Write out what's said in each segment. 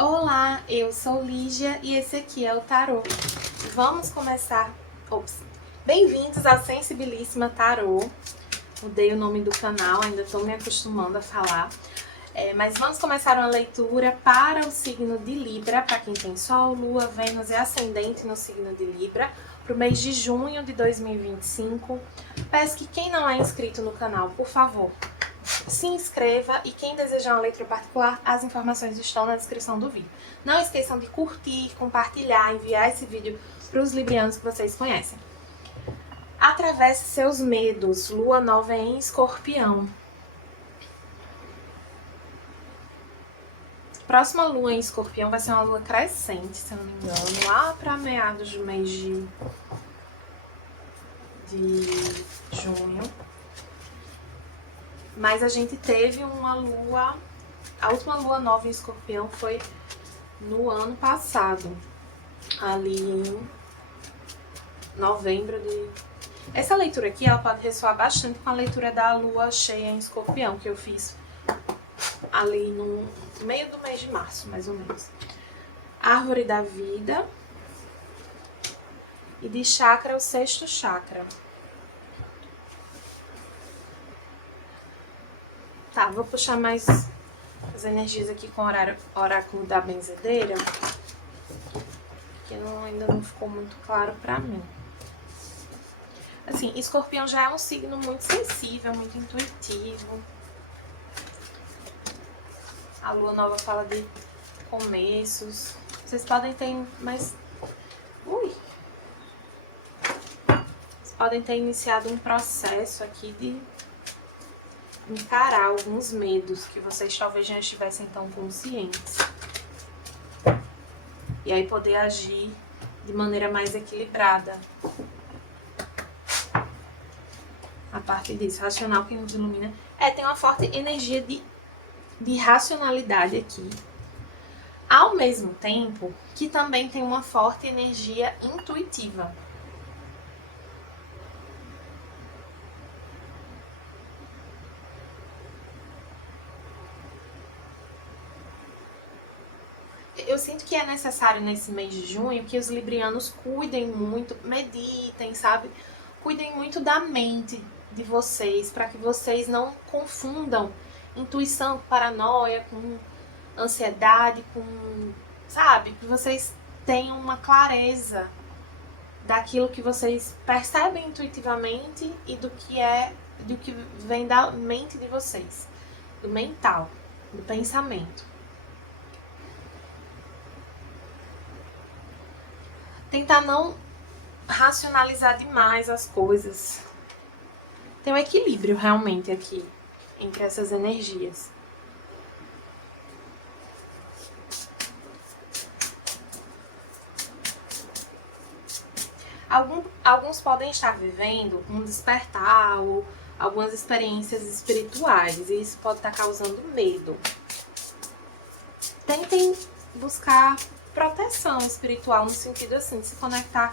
Olá, eu sou Lígia e esse aqui é o Tarô. Vamos começar... Bem-vindos ao Sensibilíssima Tarô. Mudei o nome do canal, ainda estou me acostumando a falar. Mas vamos começar uma leitura para o signo de Libra, para quem tem Sol, Lua, Vênus e Ascendente no signo de Libra, para o mês de junho de 2025. Peço que quem não é inscrito no canal, por favor, se inscreva, e quem desejar uma leitura particular, as informações estão na descrição do vídeo. Não esqueçam de curtir, compartilhar, enviar esse vídeo para os librianos que vocês conhecem. Atravesse seus medos. Lua nova em Escorpião. Próxima lua em Escorpião vai ser uma lua crescente, se eu não me engano, lá para meados do mês de junho. Mas a gente teve uma lua... A última lua nova em Escorpião foi no ano passado, ali em novembro de... Essa leitura aqui, ela pode ressoar bastante com a leitura da lua cheia em Escorpião, que eu fiz ali no meio do mês de março, mais ou menos. Árvore da vida. E de chakra, o sexto chakra. Tá, vou puxar mais as energias aqui com o oráculo da benzedeira, que ainda não ficou muito claro pra mim. Assim, Escorpião já é um signo muito sensível, muito intuitivo. A lua nova fala de começos. Vocês podem ter mais... Vocês podem ter iniciado um processo aqui de encarar alguns medos que vocês talvez já estivessem tão conscientes. E aí poder agir de maneira mais equilibrada. A partir disso, racional que nos ilumina. Tem uma forte energia de racionalidade aqui. Ao mesmo tempo que também tem uma forte energia intuitiva. Eu sinto que é necessário nesse mês de junho que os librianos cuidem muito, meditem, sabe? Cuidem muito da mente de vocês, para que vocês não confundam intuição com paranoia, com ansiedade, com... Sabe? Que vocês tenham uma clareza daquilo que vocês percebem intuitivamente e do que vem da mente de vocês, do mental, do pensamento. Tentar não racionalizar demais as coisas. Tem um equilíbrio realmente aqui entre essas energias. Alguns podem estar vivendo um despertar ou algumas experiências espirituais, e isso pode estar causando medo. Tentem buscar proteção espiritual, no sentido assim, de se conectar,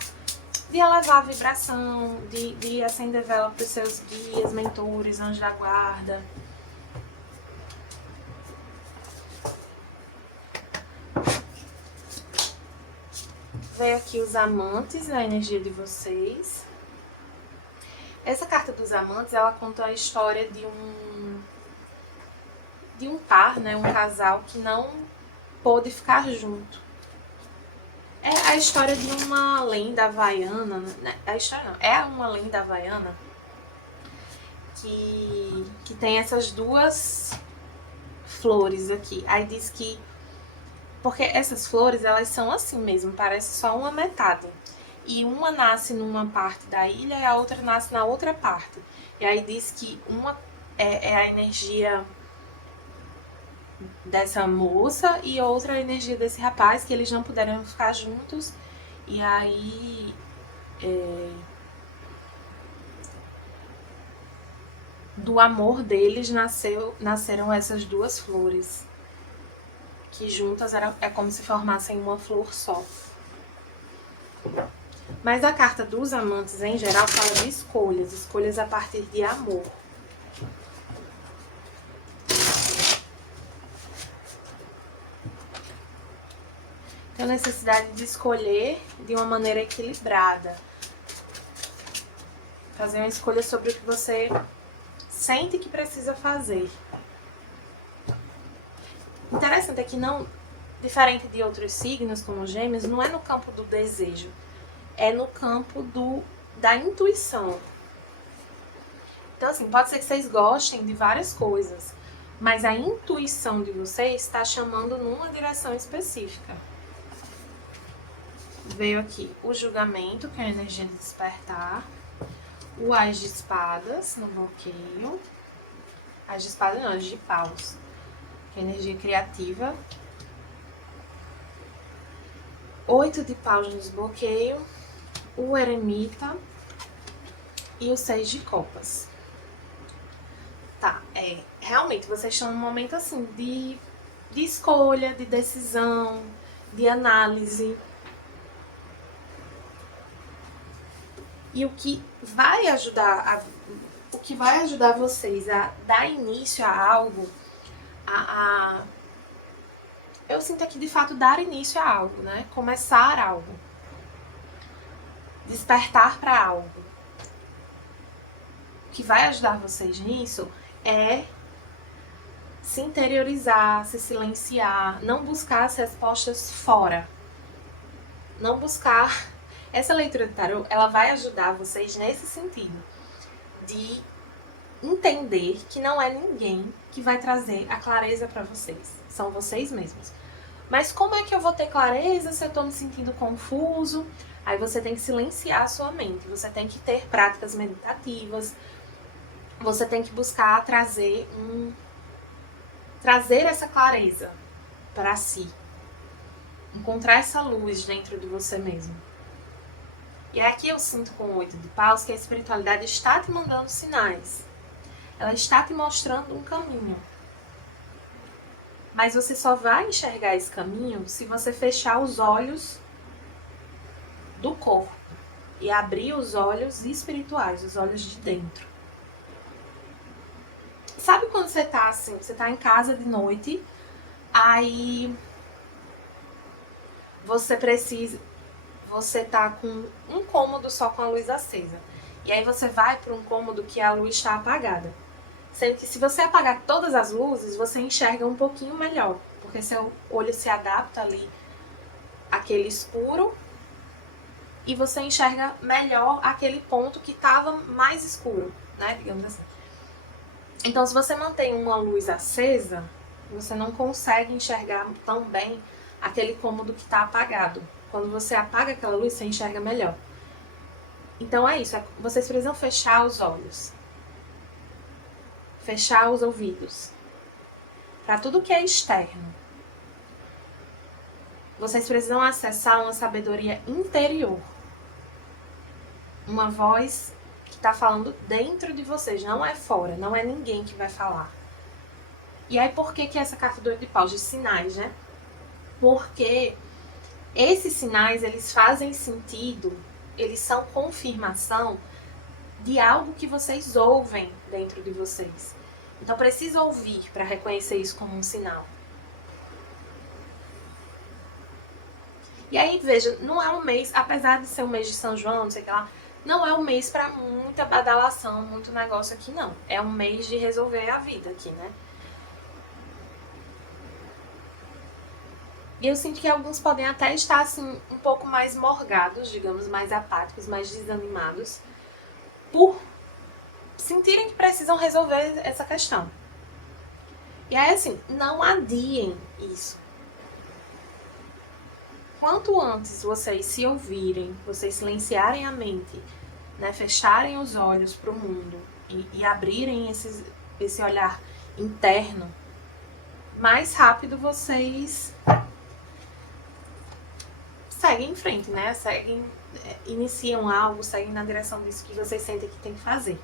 de elevar a vibração, de acender vela para os seus guias, mentores, anjos da guarda. Veio aqui os amantes, a energia de vocês. Essa carta dos amantes, ela conta a história de um par, né, um casal que não pôde ficar junto. É a história de uma lenda havaiana, né? A história não, é uma lenda havaiana que tem essas duas flores aqui. Aí diz que... Porque essas flores, elas são assim mesmo, parece só uma metade. E uma nasce numa parte da ilha e a outra nasce na outra parte. E aí diz que uma é a energia dessa moça e outra a energia desse rapaz, que eles não puderam ficar juntos. E aí do amor deles nasceram essas duas flores, que juntas é como se formassem uma flor só. Mas a carta dos amantes em geral fala de escolhas a partir de amor. Tem a necessidade de escolher de uma maneira equilibrada. Fazer uma escolha sobre o que você sente que precisa fazer. Interessante é que não, diferente de outros signos como Gêmeos, não é no campo do desejo, é no campo da intuição. Então assim, pode ser que vocês gostem de várias coisas, mas a intuição de vocês está chamando numa direção específica. Veio aqui o julgamento, que é a energia de despertar, o As de Espadas no bloqueio, As de Espadas não, As de Paus, que é a energia criativa, 8 de Paus no desbloqueio, o Eremita e o 6 de Copas. Tá, realmente vocês estão num momento assim de escolha, de decisão, de análise. E o que vai ajudar vocês a dar início a algo, eu sinto aqui de fato dar início a algo, né? Começar algo. Despertar para algo. O que vai ajudar vocês nisso é se interiorizar, se silenciar, não buscar as respostas fora. Não buscar. Essa leitura de tarô, ela vai ajudar vocês nesse sentido, de entender que não é ninguém que vai trazer a clareza para vocês, são vocês mesmos. Mas como é que eu vou ter clareza se eu tô me sentindo confuso? Aí você tem que silenciar a sua mente, você tem que ter práticas meditativas, você tem que buscar trazer essa clareza para si, encontrar essa luz dentro de você mesmo. E aqui eu sinto com o 8 de Paus que a espiritualidade está te mandando sinais. Ela está te mostrando um caminho. Mas você só vai enxergar esse caminho se você fechar os olhos do corpo e abrir os olhos espirituais, os olhos de dentro. Sabe quando você tá assim, você tá em casa de noite, aí você tá com um cômodo só com a luz acesa. E aí você vai para um cômodo que a luz está apagada. Sendo que se você apagar todas as luzes, você enxerga um pouquinho melhor. Porque seu olho se adapta ali àquele escuro e você enxerga melhor aquele ponto que estava mais escuro, né? Digamos assim. Então, se você mantém uma luz acesa, você não consegue enxergar tão bem aquele cômodo que está apagado. Quando você apaga aquela luz, você enxerga melhor. Então é isso, vocês precisam fechar os olhos. Fechar os ouvidos. Para tudo que é externo. Vocês precisam acessar uma sabedoria interior. Uma voz que está falando dentro de vocês, não é fora, não é ninguém que vai falar. E aí por que essa carta do 8 de Paus? De sinais, né? Porque esses sinais, eles fazem sentido, eles são confirmação de algo que vocês ouvem dentro de vocês. Então, precisa ouvir para reconhecer isso como um sinal. E aí, veja, não é um mês, apesar de ser um mês de São João, não sei o que lá, não é um mês para muita badalação, muito negócio aqui, não. É um mês de resolver a vida aqui, né? E eu sinto que alguns podem até estar, assim, um pouco mais morgados, digamos, mais apáticos, mais desanimados, por sentirem que precisam resolver essa questão. E aí, assim, não adiem isso. Quanto antes vocês se ouvirem, vocês silenciarem a mente, né, fecharem os olhos para o mundo e abrirem esse olhar interno, mais rápido vocês seguem em frente, né? Iniciam algo, seguem na direção disso que vocês sentem que tem que fazer.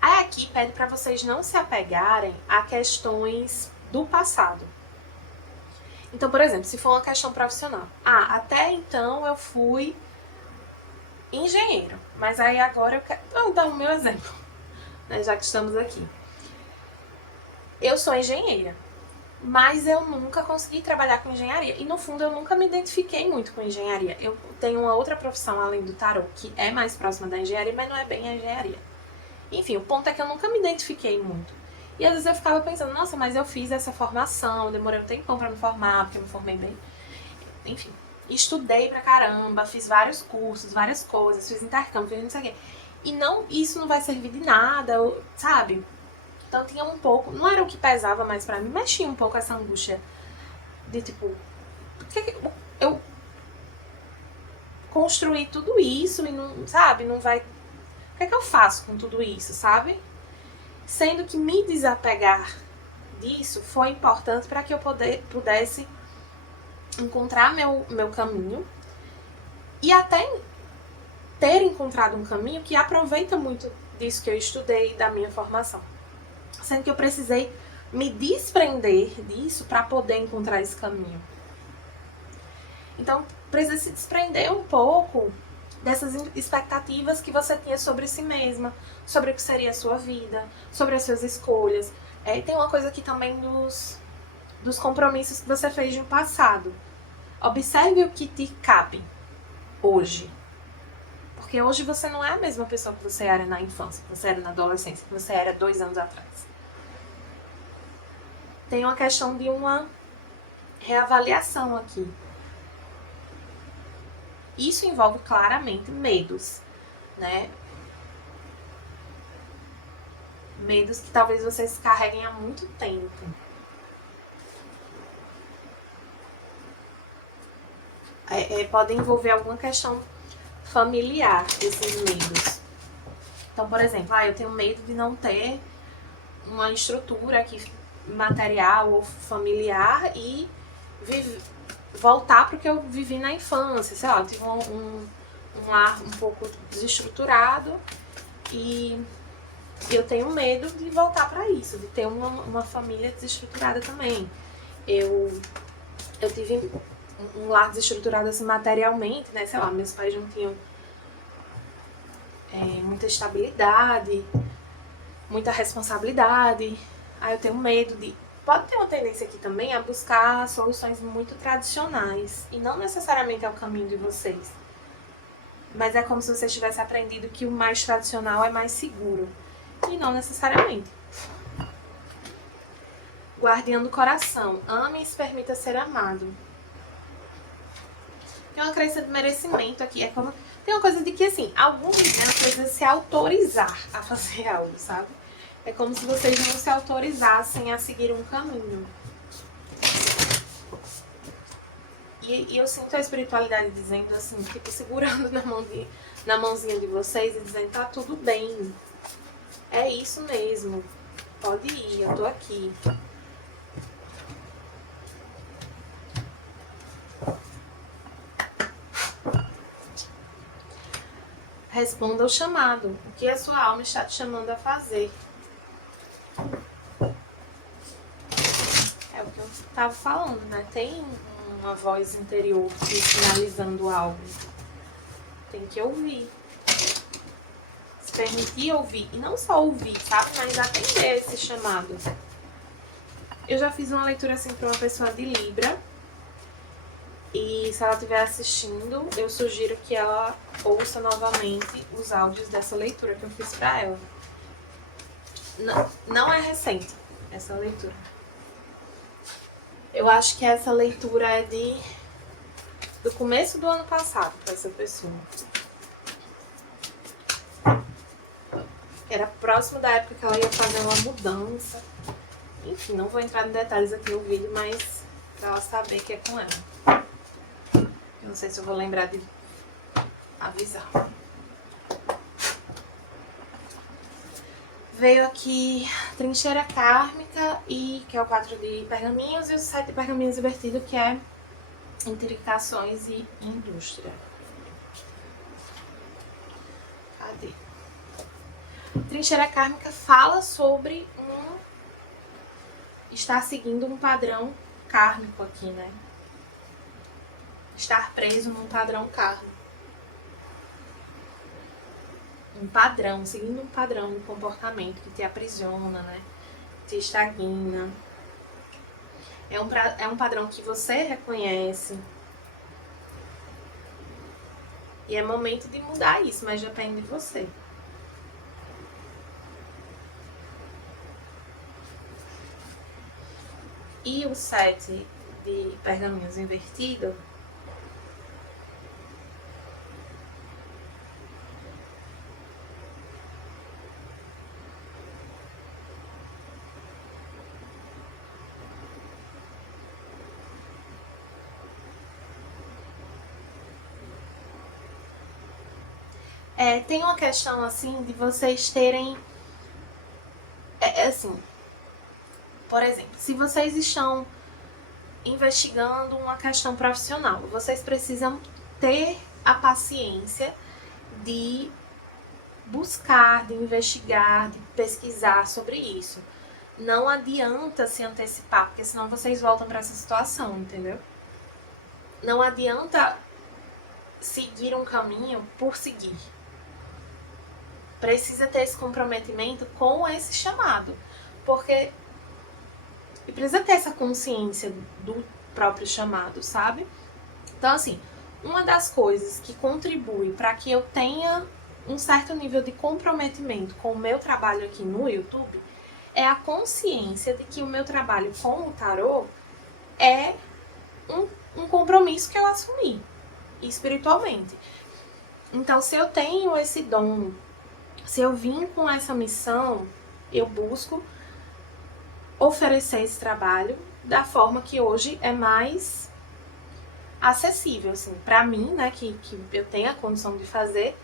Aí aqui pede para vocês não se apegarem a questões do passado. Então, por exemplo, se for uma questão profissional. Até então eu fui engenheiro, mas aí agora eu quero... Vou dar o meu exemplo, né, já que estamos aqui. Eu sou engenheira. Mas eu nunca consegui trabalhar com engenharia. E no fundo eu nunca me identifiquei muito com engenharia. Eu tenho uma outra profissão além do tarô, que é mais próxima da engenharia, mas não é bem a engenharia. Enfim, o ponto é que eu nunca me identifiquei muito. E às vezes eu ficava pensando, nossa, mas eu fiz essa formação, demorei um tempão pra me formar, porque eu me formei bem. Enfim, estudei pra caramba, fiz vários cursos, várias coisas, fiz intercâmbio, fiz não sei o quê. E não, isso não vai servir de nada, sabe? Então tinha um pouco, não era o que pesava mais pra mim, mas tinha um pouco essa angústia de tipo, por que eu construí tudo isso e não, sabe, não vai. O que é que eu faço com tudo isso, sabe? Sendo que me desapegar disso foi importante para que eu pudesse encontrar meu caminho e até ter encontrado um caminho que aproveita muito disso que eu estudei, da minha formação. Sendo que eu precisei me desprender disso para poder encontrar esse caminho. Então, precisa se desprender um pouco dessas expectativas que você tinha sobre si mesma, sobre o que seria a sua vida, sobre as suas escolhas. E tem uma coisa aqui também dos compromissos que você fez no passado. Observe o que te cabe hoje. Porque hoje você não é a mesma pessoa que você era na infância, que você era na adolescência, que você era 2 anos atrás. Tem uma questão de uma reavaliação aqui. Isso envolve claramente medos, né? Medos que talvez vocês carreguem há muito tempo. Pode envolver alguma questão familiar, esses medos. Então, por exemplo, eu tenho medo de não ter uma estrutura aqui material ou familiar e voltar para o que eu vivi na infância. Sei lá, eu tive um lar um pouco desestruturado e eu tenho medo de voltar para isso, de ter uma família desestruturada também. Eu tive um lar desestruturado assim materialmente, né? Sei lá, meus pais não tinham muita estabilidade, muita responsabilidade. Aí eu tenho medo de... Pode ter uma tendência aqui também a buscar soluções muito tradicionais. E não necessariamente é o caminho de vocês. Mas é como se vocês tivessem aprendido que o mais tradicional é mais seguro. E não necessariamente. Guardião do coração. Ame e se permita ser amado. Tem uma crença de merecimento aqui. É como... Tem uma coisa de que, assim, alguns precisam se autorizar a fazer algo, sabe? É como se vocês não se autorizassem a seguir um caminho. E eu sinto a espiritualidade dizendo assim, tipo, segurando na mãozinha de vocês e dizendo, tá tudo bem. É isso mesmo. Pode ir, eu tô aqui. Responda ao chamado. O que a sua alma está te chamando a fazer? É o que eu estava falando, né? Tem uma voz interior te sinalizando algo. Tem que ouvir. Se permitir ouvir. E não só ouvir, sabe? Mas atender esse chamado. Eu já fiz uma leitura assim para uma pessoa de Libra. E se ela estiver assistindo, eu sugiro que ela ouça novamente os áudios dessa leitura que eu fiz para ela. Não é recente essa leitura. Eu acho que essa leitura é do começo do ano passado para essa pessoa. Era próximo da época que ela ia fazer uma mudança. Enfim, não vou entrar em detalhes aqui no vídeo, mas para ela saber que é com ela. Eu não sei se eu vou lembrar de avisar. Veio aqui Trincheira Kármica, que é o 4 de pergaminhos, e o 7 de pergaminhos invertido, que é Intricações e Indústria. Cadê? Trincheira Kármica fala sobre estar seguindo um padrão kármico aqui, né? Estar preso num padrão kármico. Um padrão, seguindo um padrão de comportamento que te aprisiona, né? Te estagna. É um padrão que você reconhece. E é momento de mudar isso, mas depende de você. E o set de pergaminhos invertido, tem uma questão assim de vocês terem, assim, por exemplo, se vocês estão investigando uma questão profissional, vocês precisam ter a paciência de buscar, de investigar, de pesquisar sobre isso. Não adianta se antecipar, porque senão vocês voltam para essa situação, entendeu? Não adianta seguir um caminho por seguir. Precisa ter esse comprometimento com esse chamado, porque precisa ter essa consciência do próprio chamado, sabe? Então, assim, uma das coisas que contribui para que eu tenha um certo nível de comprometimento com o meu trabalho aqui no YouTube é a consciência de que o meu trabalho com o tarô é um compromisso que eu assumi espiritualmente. Então, se eu tenho esse dom, se eu vim com essa missão, eu busco oferecer esse trabalho da forma que hoje é mais acessível, assim, para mim, né, que eu tenha a condição de fazer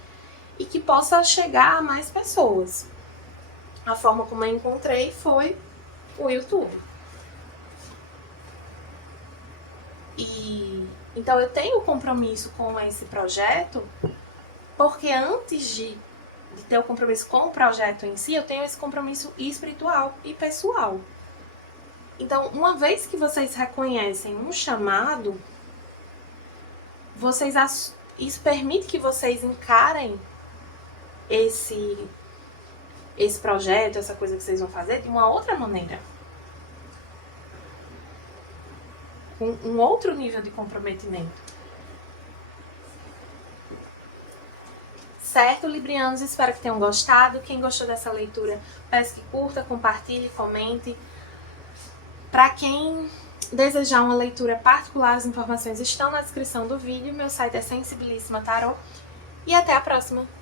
e que possa chegar a mais pessoas. A forma como eu encontrei foi o YouTube. E então eu tenho compromisso com esse projeto, porque antes de ter o compromisso com o projeto em si, eu tenho esse compromisso espiritual e pessoal. Então, uma vez que vocês reconhecem um chamado, isso permite que vocês encarem esse projeto, essa coisa que vocês vão fazer de uma outra maneira. Com um outro nível de comprometimento. Certo, librianos? Espero que tenham gostado. Quem gostou dessa leitura, peço que curta, compartilhe, comente. Para quem desejar uma leitura particular, as informações estão na descrição do vídeo. Meu site é Sensibilíssima Tarô. E até a próxima!